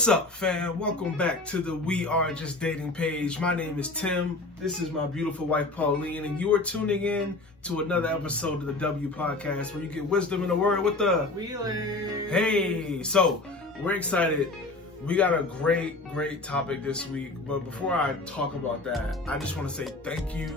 What's up, fam? Welcome back to the We Are Just Dating page. My name is Tim. This is my beautiful wife, Pauline, and you are tuning in to another episode of the W Podcast, where you get wisdom in the word with the Wheeler. Hey, so we're excited. We got a great topic this week, but before I talk about that, I just want to say thank you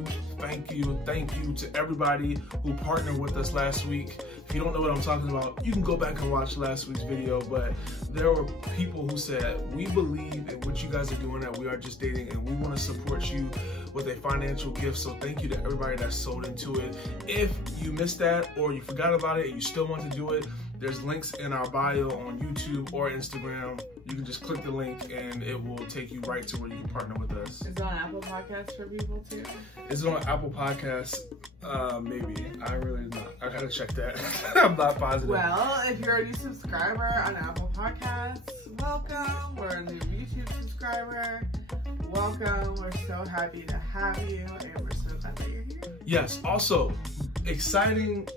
to everybody who partnered with us last week. If you don't know what I'm talking about, you can go back and watch last week's video, but there were people who said, we believe in what you guys are doing at We Are Just Dating, and we want to support you with a financial gift. So thank you to everybody that sold into it. If you missed that or you forgot about it and you still want to do it, there's links in our bio on YouTube or Instagram. You can just click the link and it will take you right to where you can partner with us. Is it on Apple Podcasts for people too? Is it on Apple Podcasts? Maybe. I really not. I gotta check that. I'm not positive. Well, if you're a new subscriber on Apple Podcasts, welcome. We're a new YouTube subscriber. Welcome. We're so happy to have you, and we're so glad that you're here. Yes. Also, exciting.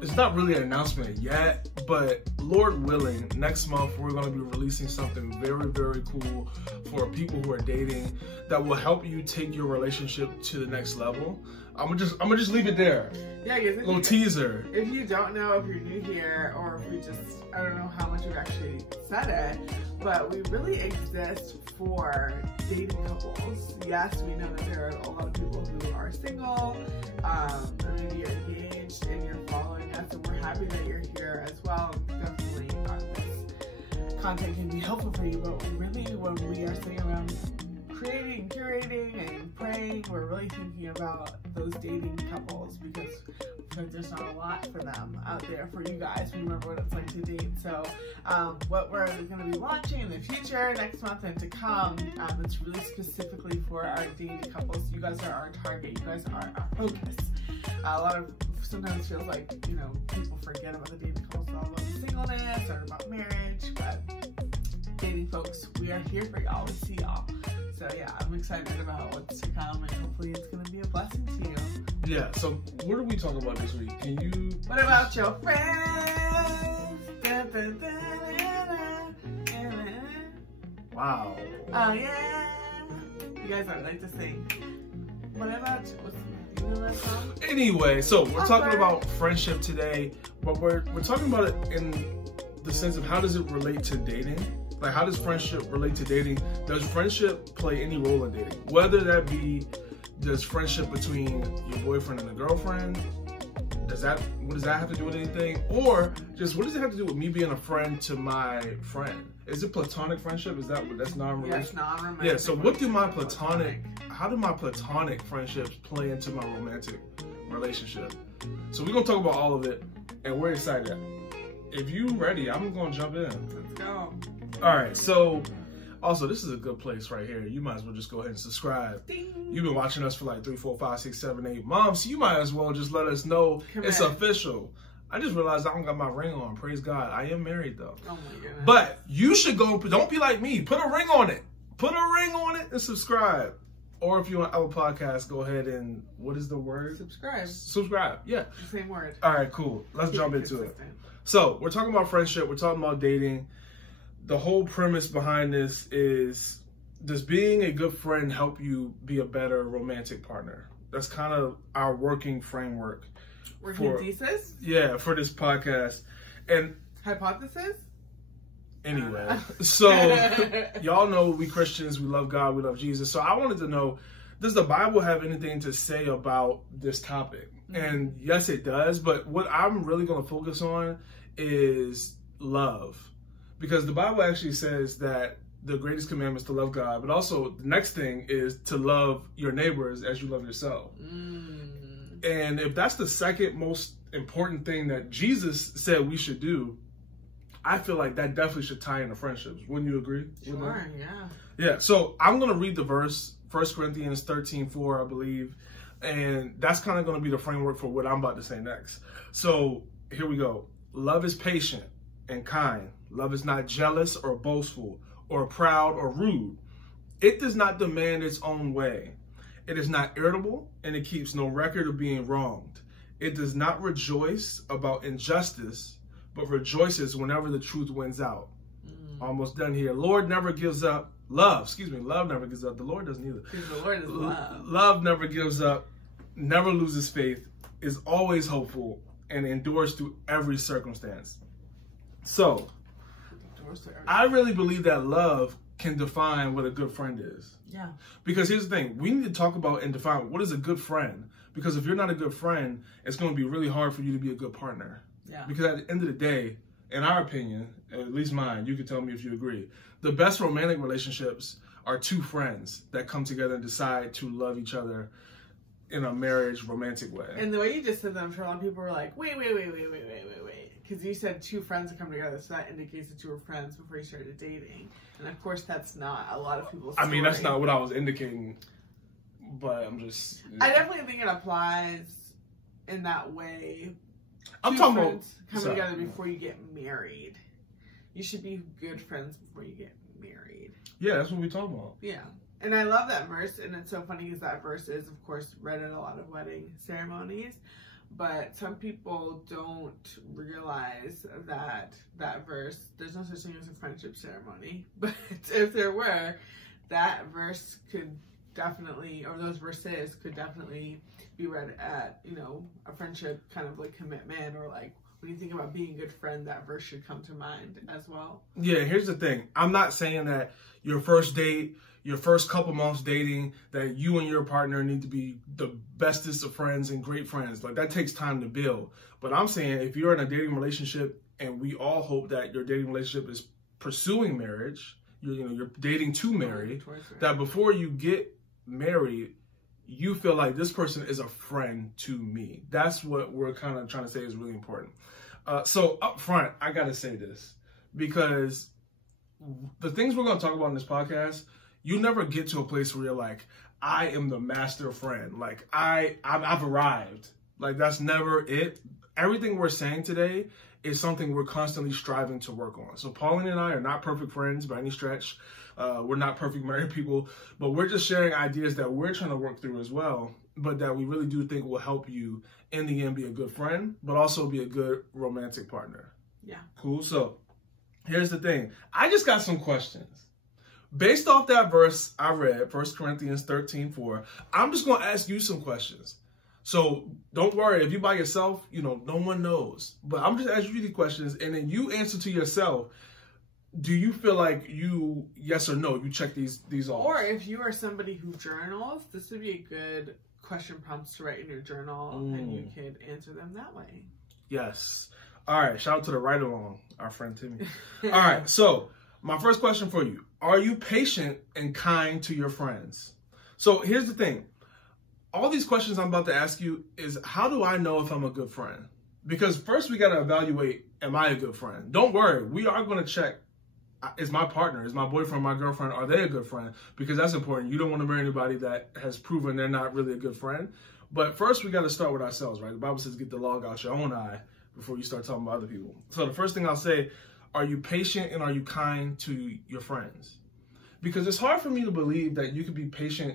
It's not really an announcement yet, but Lord willing, next month we're going to be releasing something very cool for people who are dating that will help you take your relationship to the next level. I'm gonna just leave it there. Yeah, a little teaser. If you don't know, if you're new here, or if we just, I don't know how much we've actually said it, but we really exist for dating couples. Yes, we know that there are a lot of people who are single, or maybe you're engaged and you're following us, and we're happy that you're here as well. Definitely this content can be helpful for you, but really when we are sitting around creating, curating, and praying, we're really thinking about those dating couples because there's not a lot for them out there for you guys. We remember what it's like to date. So what we're going to be launching in the future, next month and to come, it's really specifically for our dating couples. You guys are our target. You guys are our focus. A lot of sometimes feels like, you know, people forget about the dating couples. It's all about singleness or about marriage, but dating folks, we are here for y'all. We see y'all. So yeah, I'm excited about what's to come, and hopefully it's going to be a blessing to you. Yeah, so what are we talking about this week? Can you... What about your friends? Dun, dun, dun, dun, dun. Wow. Oh yeah. You guys don't like to sing. What about you know that song? Anyway, so we're talking about friendship today, but we're talking about it in the sense of how does it relate to dating? Like, how does friendship relate to dating? Does friendship play any role in dating? Whether that be, does friendship between your boyfriend and a girlfriend, what does that have to do with anything? Or just, what does it have to do with me being a friend to my friend? Is it platonic friendship? Is that's non-romantic? Yes, non-romantic. Yeah, so how do my platonic friendships play into my romantic relationship? So we're gonna talk about all of it, and we're excited. If you ready, I'm gonna jump in. Let's go. All right, so also this is a good place right here. You might as well just go ahead and subscribe. Ding. You've been watching us for like 3, 4, 5, 6, 7, 8 months. So you might as well just let us know it's official. I just realized I don't got my ring on. Praise God. I am married though. Oh my goodness. But you should go, don't be like me. Put a ring on it. Put a ring on it and subscribe. Or if you're on Apple Podcasts, go ahead and, what is the word? Subscribe. Subscribe, yeah. Same word. All right, cool. Let's jump into it. So we're talking about friendship. We're talking about dating. The whole premise behind this is, does being a good friend help you be a better romantic partner? That's kind of our working framework. Working thesis? Yeah, for this podcast. And hypothesis? Anyway, so y'all know we Christians, we love God, we love Jesus. So I wanted to know, does the Bible have anything to say about this topic? Mm-hmm. And yes, it does. But what I'm really going to focus on is love. Because the Bible actually says that the greatest commandment is to love God, but also the next thing is to love your neighbors as you love yourself. Mm. And if that's the second most important thing that Jesus said we should do, I feel like that definitely should tie into friendships. Wouldn't you agree? Sure, yeah. Yeah, so I'm going to read the verse, 1 Corinthians 13:4, I believe. And that's kind of going to be the framework for what I'm about to say next. So here we go. Love is patient and kind. Love is not jealous or boastful or proud or rude. It does not demand its own way. It is not irritable, and it keeps no record of being wronged. It does not rejoice about injustice, but rejoices whenever the truth wins out. Almost done here. Lord never gives up. Love never gives up. The Lord doesn't either. Because the Lord is love. Love never gives up, never loses faith, is always hopeful, and endures through every circumstance. So, I really believe that love can define what a good friend is. Yeah. Because here's the thing. We need to talk about and define what is a good friend. Because if you're not a good friend, it's going to be really hard for you to be a good partner. Yeah. Because at the end of the day, in our opinion, at least mine, you can tell me if you agree, the best romantic relationships are two friends that come together and decide to love each other in a marriage romantic way. And the way you just said that, I'm sure a lot of people were like, wait. Because you said two friends that come together, so that indicates that you were friends before you started dating. And of course, that's not a lot of people's story. I mean, that's not what I was indicating, but I'm just... I definitely think it applies in that way. I'm talking about... Coming together before you get married. You should be good friends before you get married. Yeah, that's what we're talking about. Yeah. And I love that verse, and it's so funny because that verse is, of course, read at a lot of wedding ceremonies. But some people don't realize that that verse, there's no such thing as a friendship ceremony. But if there were, that verse could definitely, or those verses could definitely be read at, you know, a friendship kind of like commitment, or like when you think about being a good friend, that verse should come to mind as well. Yeah, here's the thing. I'm not saying that your first date, your first couple months dating, that you and your partner need to be the bestest of friends and great friends. Like, that takes time to build. But I'm saying if you're in a dating relationship, and we all hope that your dating relationship is pursuing marriage, you're dating to marry, that before you get married, you feel like this person is a friend to me. That's what we're kind of trying to say is really important. So up front, I got to say this, because the things we're going to talk about in this podcast, you never get to a place where you're like, I am the master friend. Like, I've arrived. Like, that's never it. Everything we're saying today is something we're constantly striving to work on. So Pauline and I are not perfect friends by any stretch. We're not perfect married people, but we're just sharing ideas that we're trying to work through as well, but that we really do think will help you in the end be a good friend, but also be a good romantic partner. Yeah. Cool. So here's the thing. I just got some questions. Based off that verse I read, 1 Corinthians 13:4, I'm just going to ask you some questions. So don't worry, if you're by yourself, no one knows. But I'm just asking you these questions, and then you answer to yourself. Do you feel like yes or no, you check these off? Or if you are somebody who journals, this would be a good question prompts to write in your journal, and you could answer them that way. Yes. All right, shout out to the ride along, our friend Timmy. All right, so my first question for you. Are you patient and kind to your friends? So here's the thing. All these questions I'm about to ask you is, how do I know if I'm a good friend? Because first we got to evaluate, am I a good friend? Don't worry, we are going to check, is my partner, is my boyfriend, my girlfriend, are they a good friend? Because that's important. You don't want to marry anybody that has proven they're not really a good friend. But first we got to start with ourselves, right? The Bible says get the log out your own eye before you start talking about other people. So the first thing I'll say, are you patient and are you kind to your friends? Because it's hard for me to believe that you could be patient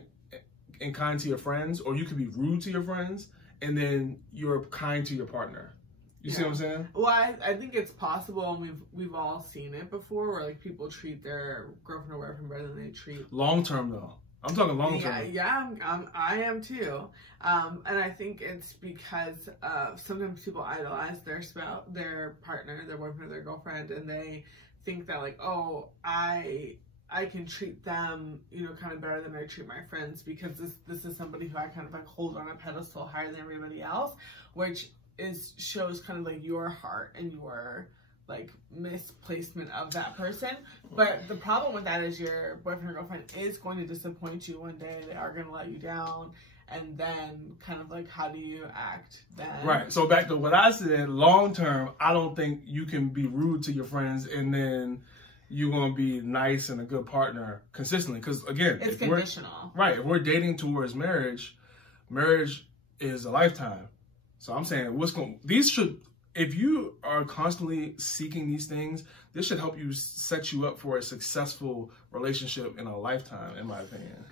and kind to your friends, or you could be rude to your friends, and then you're kind to your partner. You see what I'm saying? Well, I think it's possible, and we've all seen it before, where like people treat their girlfriend or boyfriend better than they treat. Long term though. I'm talking long term. Yeah, I am too. And I think it's because sometimes people idolize their partner, their boyfriend, or their girlfriend, and they think that like, oh, I can treat them, kind of better than I treat my friends, because this is somebody who I kind of like hold on a pedestal higher than everybody else, which shows kind of like your heart and your like misplacement of that person. But the problem with that is your boyfriend or girlfriend is going to disappoint you one day. They are going to let you down. And then kind of like, how do you act then? Right. So back to what I said, long term, I don't think you can be rude to your friends and then you're going to be nice and a good partner consistently. Because again, it's conditional. Right. If we're dating towards marriage is a lifetime. So I'm saying if you are constantly seeking these things, this should help you set you up for a successful relationship in a lifetime, in my opinion.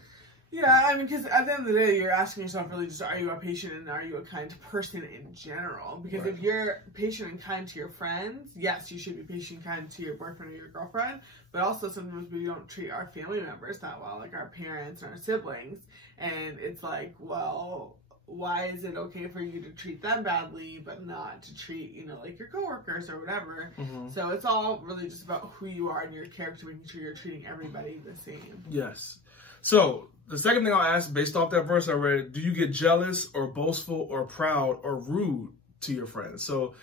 Yeah, I mean, because at the end of the day, you're asking yourself really just, are you a patient and are you a kind person in general? Because if you're patient and kind to your friends, yes, you should be patient and kind to your boyfriend or your girlfriend, but also sometimes we don't treat our family members that well, like our parents and our siblings, and it's like, well, why is it okay for you to treat them badly, but not to treat, you know, like your coworkers or whatever? So it's all really just about who you are and your character, making sure you're treating everybody the same. Yes. So the second thing I'll ask, based off that verse I read, do you get jealous or boastful or proud or rude to your friends? So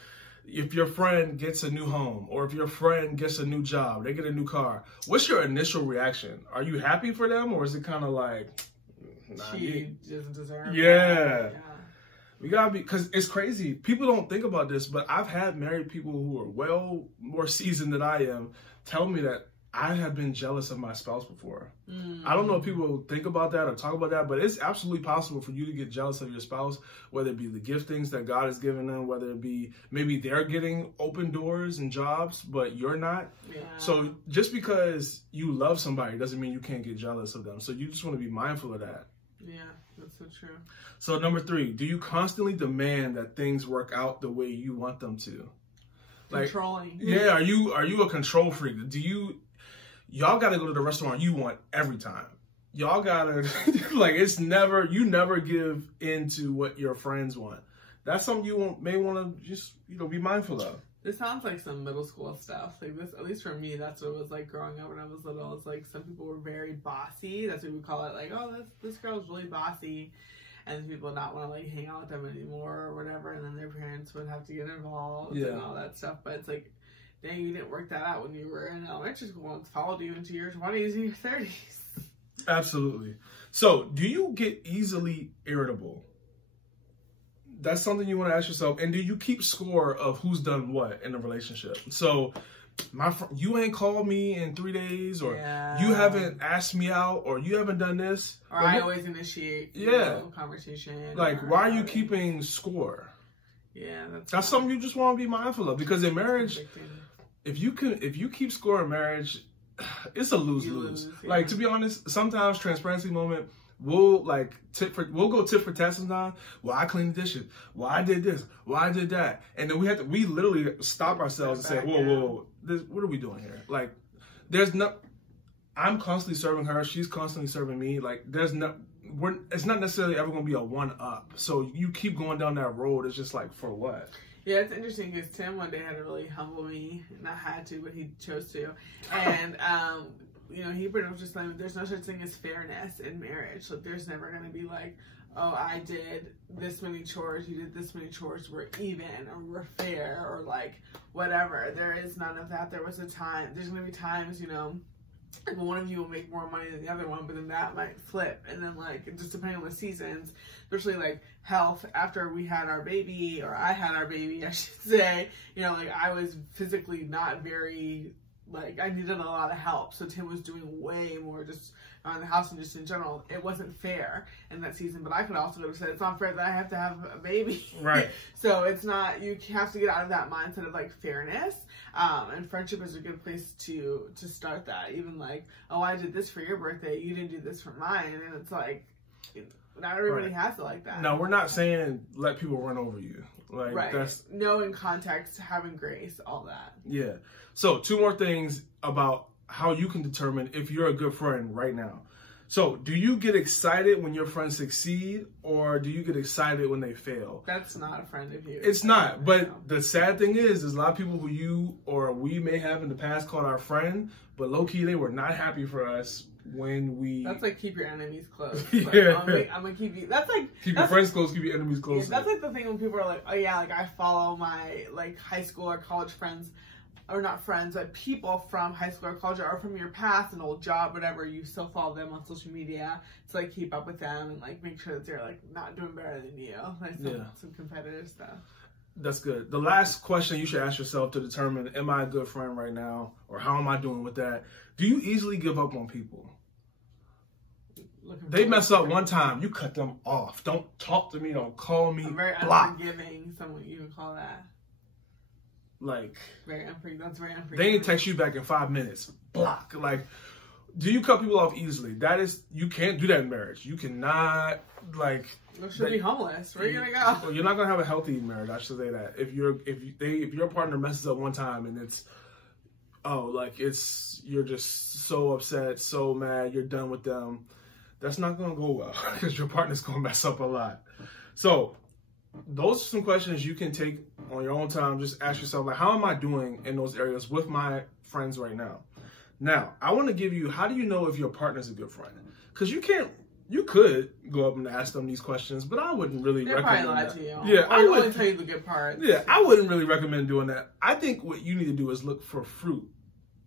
if your friend gets a new home, or if your friend gets a new job, they get a new car, what's your initial reaction? Are you happy for them, or is it kind of like, nah, she doesn't deserve yeah. We gotta be, because it's crazy. People don't think about this, but I've had married people who are well more seasoned than I am tell me that I have been jealous of my spouse before. I don't know if people think about that or talk about that, but it's absolutely possible for you to get jealous of your spouse, whether it be the giftings that God has given them, whether it be maybe they're getting open doors and jobs, but you're not. Yeah. So just because you love somebody doesn't mean you can't get jealous of them. So you just want to be mindful of that. Yeah, that's so true. So number 3, do you constantly demand that things work out the way you want them to? Like, controlling. Yeah, are you a control freak? Y'all got to go to the restaurant you want every time. Y'all got to, like, you never give in to what your friends want. That's something you may want to just, be mindful of. This sounds like some middle school stuff. Like this, at least for me, that's what it was like growing up when I was little. It's like some people were very bossy. That's what we call it. Like, oh, this girl's really bossy. And people not want to like hang out with them anymore or whatever. And then their parents would have to get involved and all that stuff. But it's like, dang, you didn't work that out when you were in elementary school, and it's followed you into your 20s and your 30s. Absolutely. So, do you get easily irritable? That's something you want to ask yourself. And do you keep score of who's done what in a relationship? So, you ain't called me in 3 days, or you haven't asked me out, or you haven't done this. Or I always initiate conversation. Like, why are you keeping score? Yeah, that's something you just want to be mindful of, because in marriage, if you keep score in marriage, it's a lose-lose. Yeah. Like, to be honest, sometimes transparency moment, we'll go tit for tat sometimes. Well, I cleaned the dishes. Well, I did this. Well, I did that. And then we literally stop ourselves and say, whoa, what are we doing here? Like, I'm constantly serving her. She's constantly serving me. Like, it's not necessarily ever going to be a one-up. So you keep going down that road. It's just like, for what? Yeah, it's interesting because Tim one day had to really humble me. Not had to, but he chose to. And, he pretty much just like, there's no such thing as fairness in marriage. Like, there's never going to be like, oh, I did this many chores, you did this many chores, we're even, or we're fair, or like, whatever. There is none of that. There's going to be times, one of you will make more money than the other one, but then that might flip. And then, like, just depending on the seasons, especially like health, after we had our baby, or I had our baby, I should say, like, I was physically not very, like, I needed a lot of help. So Tim was doing way more just on the house and just in general. It wasn't fair in that season, but I could also go to say it's not fair that I have to have a baby. Right. So it's not, you have to get out of that mindset of like fairness. And friendship is a good place to start that. Even like, oh, I did this for your birthday, you didn't do this for mine. And it's like, not everybody has it like that. No, we're not saying let people run over you. Like, that's knowing context, having grace, all that. Yeah. So 2 more things about how you can determine if you're a good friend right now. So, do you get excited when your friends succeed, or do you get excited when they fail? That's not a friend of yours. It's not. But the sad thing is, there's a lot of people who you or we may have in the past called our friend, but low-key, they were not happy for us when we... That's like keep your enemies close. Yeah. Like, I'm going to keep you... That's like... Keep your friends close, keep your enemies close. Yeah, that's like the thing when people are like, oh yeah, like I follow my like high school or college friends, or not friends, but people from high school or college or from your past, an old job, whatever, you still follow them on social media to like keep up with them and like make sure that they're like not doing better than you. Like some competitive stuff. That's good. The last question you should ask yourself to determine, am I a good friend right now? Or how am I doing with that? Do you easily give up on people? They mess up one time, you cut them off. Don't talk to me, don't call me. I'm very block. unforgiving, someone you would call that. Like, very unforgiving. That's very unforgiving. They didn't text you back in 5 minutes. Block. Like, do you cut people off easily? That is, you can't do that in marriage. You cannot, like... You should be homeless. Where are you gonna go? Well, you're not gonna have a healthy marriage, I should say that. If your partner messes up one time and it's, you're just so upset, so mad, you're done with them, that's not gonna go well because your partner's gonna mess up a lot. So those are some questions you can take on your own time. Just ask yourself, like, how am I doing in those areas with my friends right now? Now, I want to give you, how do you know if your partner's a good friend? Because you could go up and ask them these questions, but I wouldn't really recommend that. They'll probably lie to you. Yeah, I wouldn't tell you the good parts. Yeah, I wouldn't really recommend doing that. I think what you need to do is look for fruit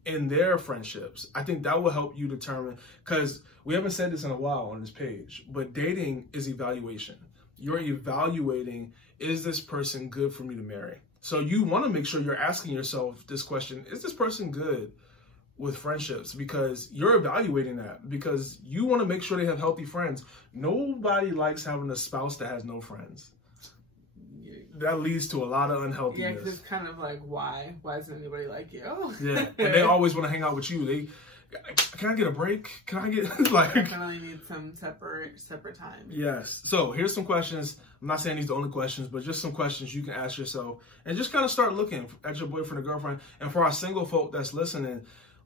in their friendships. I think that will help you determine, because we haven't said this in a while on this page, but dating is evaluation. You're evaluating, is this person good for me to marry? So you want to make sure you're asking yourself this question, is this person good with friendships? Because you're evaluating that, because you want to make sure they have healthy friends. Nobody likes having a spouse that has no friends. That leads to a lot of unhealthiness. Yeah, because it's kind of like, why? Why doesn't anybody like you? Yeah, and they always want to hang out with you. Can I get a break? Can I get, like... Definitely need some separate time. Yes. So here's some questions. I'm not saying these are the only questions, but just some questions you can ask yourself and just kind of start looking at your boyfriend or girlfriend. And for our single folk that's listening,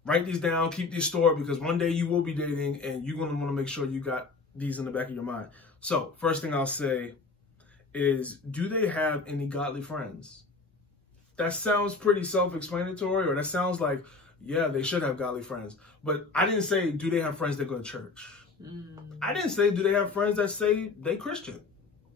write these down, keep these stored, because one day you will be dating and you're going to want to make sure you got these in the back of your mind. So first thing I'll say is, do they have any godly friends? That sounds pretty self-explanatory, or that sounds like, yeah, they should have godly friends. But I didn't say, do they have friends that go to church? I didn't say, do they have friends that say they Christian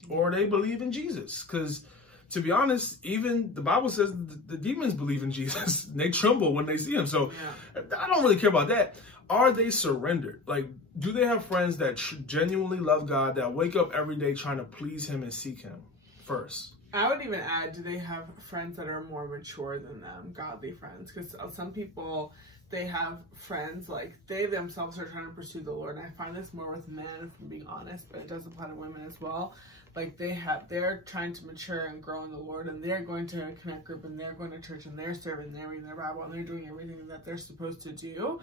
or they believe in Jesus? Because to be honest, even the Bible says the demons believe in Jesus. They tremble when they see him. So yeah. I don't really care about that. Are they surrendered? Like, do they have friends that genuinely love God, that wake up every day trying to please him and seek him first? I would even add, do they have friends that are more mature than them, godly friends? Because some people, they have friends, like, they themselves are trying to pursue the Lord. And I find this more with men, if I'm being honest, but it does apply to women as well. Like, they're trying to mature and grow in the Lord, and they're going to a connect group, and they're going to church, and they're serving, they're reading their Bible, and they're doing everything that they're supposed to do.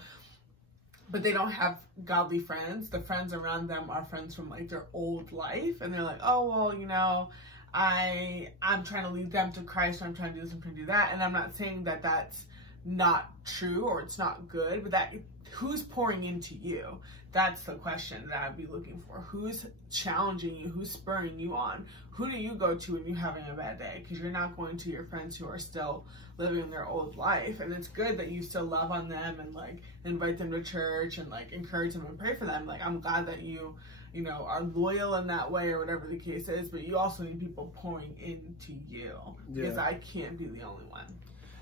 But they don't have godly friends. The friends around them are friends from, like, their old life, and they're like, oh, well, you know, I'm trying to lead them to Christ, or I'm trying to do this, I'm trying to do that. And I'm not saying that that's not true or it's not good, but that who's pouring into you? That's the question that I'd be looking for. Who's challenging you? Who's spurring you on? Who do you go to when you're having a bad day? Because you're not going to your friends who are still living in their old life. And it's good that you still love on them and, like, invite them to church and, like, encourage them and pray for them. Like, I'm glad that you know, are loyal in that way, or whatever the case is, but you also need people pouring into you, because I can't be the only one.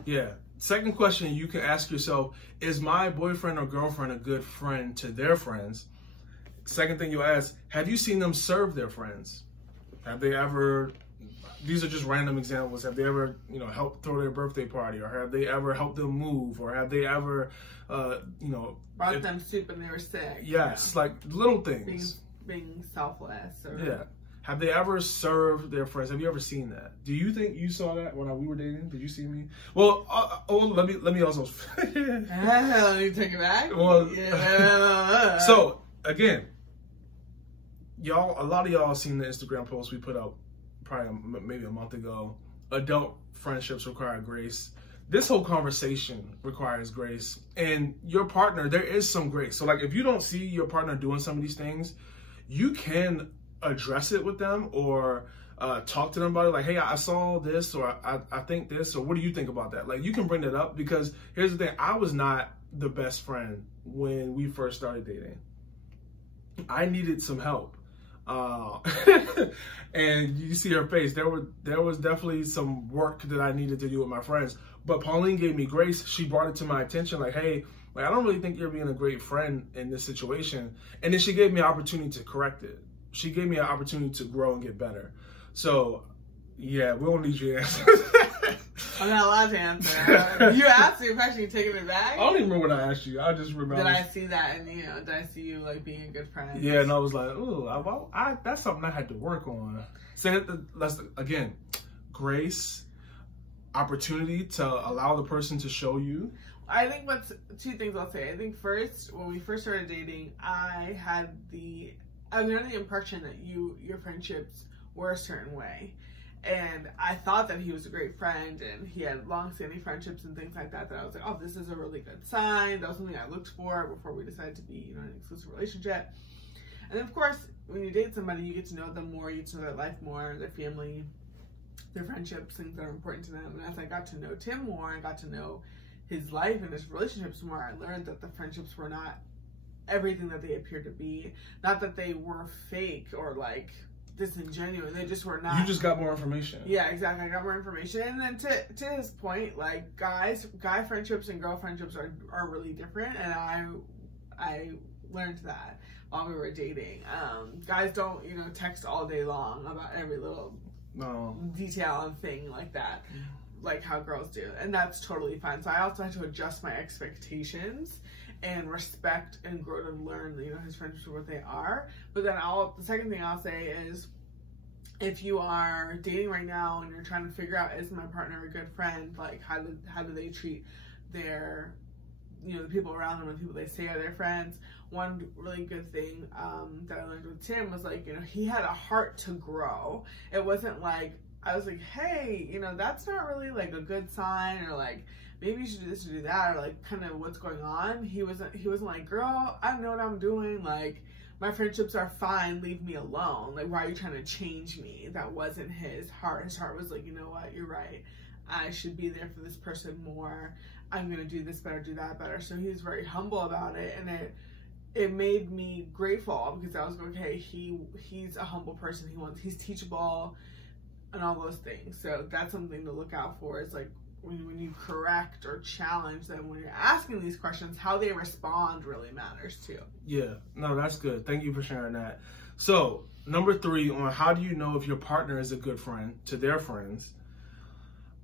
Yeah. Second question you can ask yourself, is my boyfriend or girlfriend a good friend to their friends? Second thing you'll ask, have you seen them serve their friends? Have they ever, these are just random examples, have they ever, you know, helped throw their birthday party, or have they ever helped them move, or have they ever, you know, brought them soup when they were sick? Yes, you know, like little things. Being selfless. Or... Yeah. Have they ever served their friends? Have you ever seen that? Do you think you saw that when we were dating? Did you see me? Well, let me also. Let me take it back. Well, yeah. So again, y'all, a lot of y'all seen the Instagram post we put up probably maybe a month ago. Adult friendships require grace. This whole conversation requires grace, and your partner, there is some grace. So, like, if you don't see your partner doing some of these things, you can address it with them, or talk to them about it. Like, hey, I saw this, or I think this, or what do you think about that? Like, you can bring that up, because here's the thing. I was not the best friend when we first started dating. I needed some help. And you see her face. There was definitely some work that I needed to do with my friends. But Pauline gave me grace. She brought it to my attention, like, hey, like, I don't really think you're being a great friend in this situation. And then she gave me an opportunity to correct it. She gave me an opportunity to grow and get better. So, yeah, we don't need your answer. I'm not allowed to answer. You asked me a question, you taking it back? I don't even remember what I asked you. I just remember. Did I see that, and, you know, did I see you, like, being a good friend? Yeah, and I was like, ooh, that's something I had to work on. So let's, again, grace, opportunity to allow the person to show you. I think two things I'll say. I think first, when we first started dating, I was under the impression that your friendships were a certain way. And I thought that he was a great friend and he had long-standing friendships and things like that, that I was like, oh, this is a really good sign. That was something I looked for before we decided to be, in an exclusive relationship. And then, of course, when you date somebody, you get to know them more, you get to know their life more, their family, their friendships, things that are important to them. And as I got to know Tim more and got to know his life and his relationships more, I learned that the friendships were not everything that they appeared to be. Not that they were fake or like disingenuous. They just were not. You just got more information. Yeah, exactly. I got more information. And then to his point, like guy friendships and girl friendships are really different. And I learned that while we were dating. Guys don't, text all day long about every little detail and thing like that, like how girls do. And that's totally fine. So I also had to adjust my expectations and respect and grow to learn, his friendships are what they are. But then the second thing I'll say is, if you are dating right now and you're trying to figure out, is my partner a good friend? Like, how do they treat their, the people around them and the people they say are their friends? One really good thing that I learned with Tim was like, he had a heart to grow. It wasn't like, I was like, hey, that's not really like a good sign, or like, maybe you should do this or do that, or like kind of what's going on. He wasn't like, girl, I know what I'm doing. Like, my friendships are fine. Leave me alone. Like, why are you trying to change me? That wasn't his heart. His heart was like, you know what? You're right. I should be there for this person more. I'm going to do this better, do that better. So he was very humble about it. And it made me grateful because I was like, okay, he's a humble person. He's teachable and all those things. So that's something to look out for. It's like, when you correct or challenge them, when you're asking these questions, how they respond really matters too. Yeah, no, that's good. Thank you for sharing that. So, number 3 on how do you know if your partner is a good friend to their friends?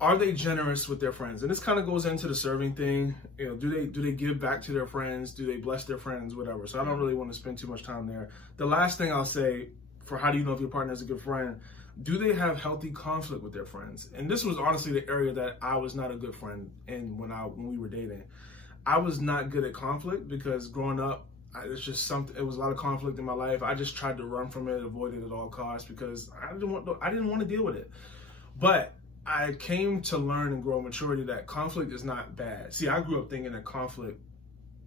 Are they generous with their friends? And this kind of goes into the serving thing. Do they give back to their friends? Do they bless their friends? Whatever. So I don't really want to spend too much time there. The last thing I'll say for how do you know if your partner is a good friend, do they have healthy conflict with their friends? And this was honestly the area that I was not a good friend in when we were dating. I was not good at conflict because growing up, it was a lot of conflict in my life. I just tried to run from it, avoid it at all costs because I didn't want to deal with it. But I came to learn and grow maturity that conflict is not bad. See, I grew up thinking that conflict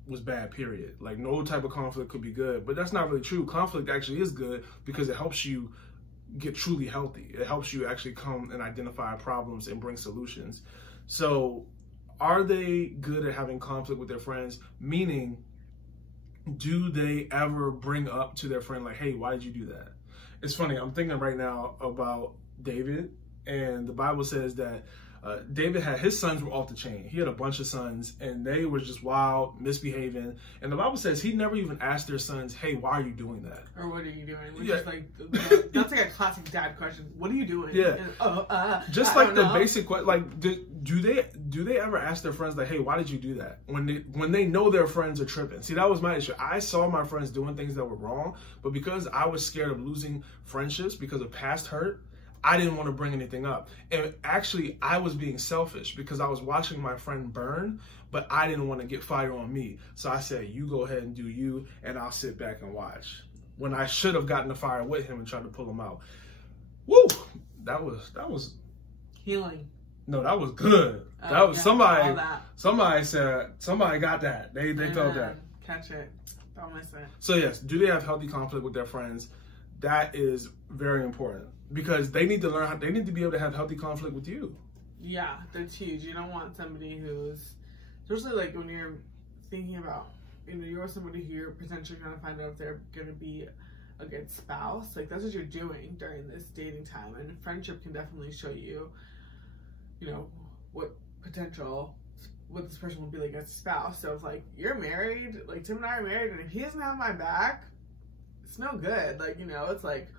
was bad, period. Like, no type of conflict could be good, but that's not really true. Conflict actually is good because it helps you get truly healthy. It helps you actually come and identify problems and bring solutions. So are they good at having conflict with their friends? Meaning, do they ever bring up to their friend like, hey, why did you do that? It's funny, I'm thinking right now about David, and the Bible says that David his sons were off the chain. He had a bunch of sons and they were just wild, misbehaving. And the Bible says he never even asked their sons, hey, why are you doing that? Or what are you doing? Which is like, that's like a classic dad question. What are you doing? Yeah. Just like the basic question, like, do they ever ask their friends like, hey, why did you do that? When they know their friends are tripping. See, that was my issue. I saw my friends doing things that were wrong, but because I was scared of losing friendships because of past hurt, I didn't want to bring anything up. And actually, I was being selfish because I was watching my friend burn, but I didn't want to get fire on me. So I said, you go ahead and do you, and I'll sit back and watch. When I should have gotten the fire with him and tried to pull him out. Woo! That was healing. No, that was good. That was somebody said, somebody got that. They felt that. Catch it. Don't miss it. So yes, do they have healthy conflict with their friends? That is very important. Because they need to learn they need to be able to have healthy conflict with you. Yeah, that's huge. You don't want somebody who's, especially like when you're thinking about, you're with somebody who you're potentially going to find out if they're going to be a good spouse. Like, that's what you're doing during this dating time. And friendship can definitely show you, what this person will be like as a spouse. So if like you're married, like Tim and I are married, and if he doesn't have my back, it's no good. Like, it's like,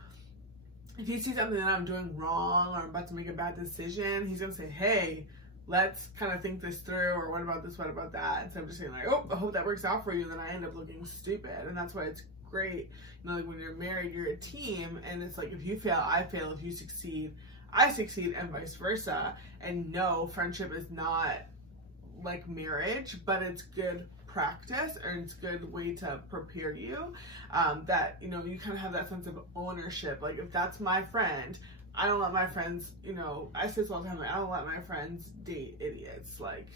if he sees something that I'm doing wrong or I'm about to make a bad decision, he's going to say, hey, let's kind of think this through, or what about this, what about that? Instead of just saying like, oh, I hope that works out for you, and then I end up looking stupid. And that's why it's great. Like when you're married, you're a team, and it's like if you fail, I fail. If you succeed, I succeed, and vice versa. And no, friendship is not like marriage, but it's good practice, or it's a good way to prepare you, that, you know, you kind of have that sense of ownership. Like, if that's my friend, I don't let my friends, you know, I say this all the time, like, I don't let my friends date idiots. Like,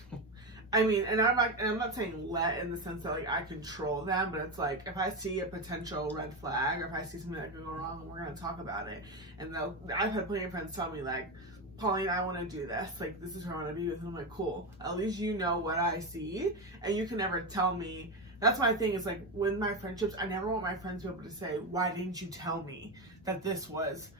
I mean, and I'm not saying let in the sense that, like, I control them, but it's like, if I see a potential red flag, or if I see something that could go wrong, we're going to talk about it. And I've had plenty of friends tell me, like, Pauline, I want to do this. Like, this is who I want to be with. And I'm like, cool. At least you know what I see, and you can never tell me. That's my thing, is like, with my friendships, I never want my friends to be able to say, why didn't you tell me that this was,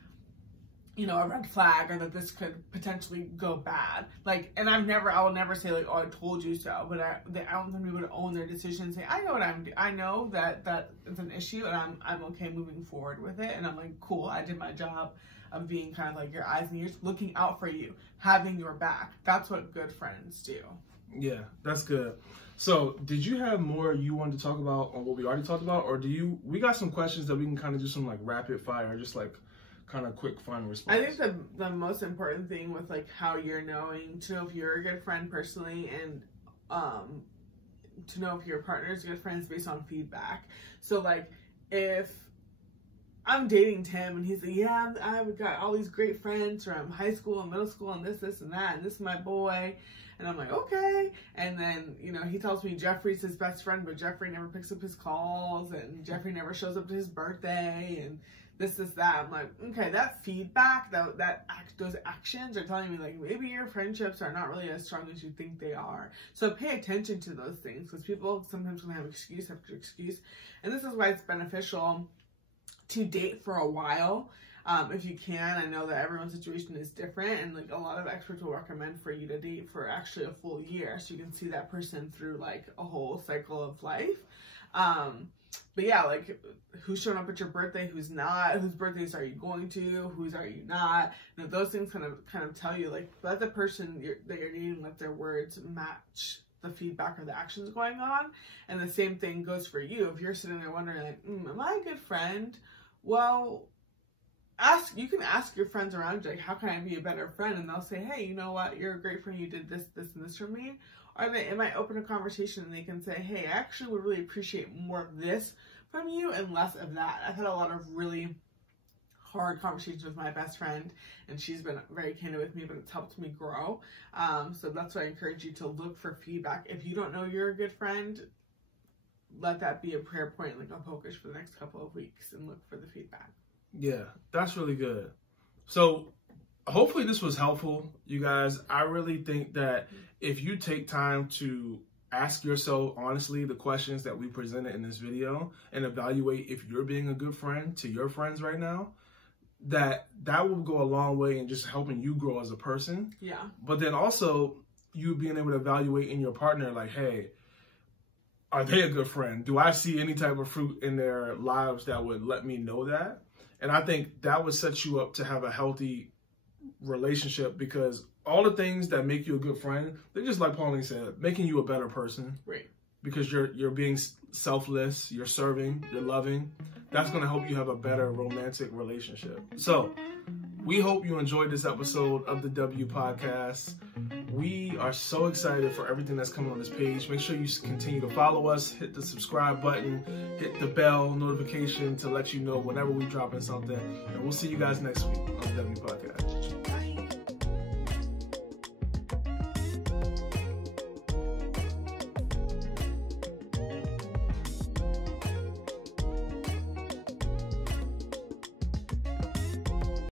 you know, a red flag, or that this could potentially go bad. Like, and I will never say, like, oh, I told you so, but I don't want people to own their decision and say, I know what I'm doing. I know that it's an issue, and I'm okay moving forward with it. And I'm like, cool, I did my job of being kind of like your eyes and ears, looking out for you, having your back. That's what good friends do. Yeah, that's good. So, did you have more you wanted to talk about on what we already talked about, or we got some questions that we can kind of do some, like, rapid fire, just like kind of quick final response? I think the most important thing with, like, how you're knowing to know if you're a good friend personally, and to know if your partner is a good friend, is based on feedback. So, like, if I'm dating Tim and he's like, yeah, I've got all these great friends from high school and middle school and this and that, and this is my boy. And I'm like, okay. And then, you know, he tells me Jeffrey's his best friend, but Jeffrey never picks up his calls, and Jeffrey never shows up to his birthday, and this is that. I'm like, okay, that feedback, those actions are telling me, like, maybe your friendships are not really as strong as you think they are. So pay attention to those things, because people sometimes can have excuse after excuse. And this is why it's beneficial to date for a while, if you can. I know that everyone's situation is different, and, like, a lot of experts will recommend for you to date for actually a full year, so you can see that person through, like, a whole cycle of life. But yeah, like, who's showing up at your birthday, who's not, whose birthdays are you going to, whose are you not. You know, those things kind of tell you, like, let the person that you're dating, let their words match the feedback or the actions going on. And the same thing goes for you. If you're sitting there wondering, like, am I a good friend? Well, you can ask your friends around you, like, how can I be a better friend? And they'll say, hey, you know what, you're a great friend, you did this, this, and this for me. Or it might open a conversation, and they can say, hey, I actually would really appreciate more of this from you and less of that. I've had a lot of really hard conversations with my best friend, and she's been very candid with me, but it's helped me grow. So that's why I encourage you to look for feedback. If you don't know you're a good friend, let that be a prayer point, like a focus for the next couple of weeks, and look for the feedback. Yeah, that's really good. So hopefully this was helpful, you guys. I really think that if you take time to ask yourself honestly the questions that we presented in this video, and evaluate if you're being a good friend to your friends right now, that will go a long way in just helping you grow as a person. Yeah. But then also you being able to evaluate in your partner, like, hey, are they a good friend? Do I see any type of fruit in their lives that would let me know that? And I think that would set you up to have a healthy relationship, because all the things that make you a good friend, they're just, like Pauline said, making you a better person. Right. Because you're being selfless, you're serving, you're loving. That's going to help you have a better romantic relationship. So we hope you enjoyed this episode of the W Podcast. We are so excited for everything that's coming on this page. Make sure you continue to follow us, hit the subscribe button, hit the bell notification to let you know whenever we drop in something. And we'll see you guys next week on the W Podcast.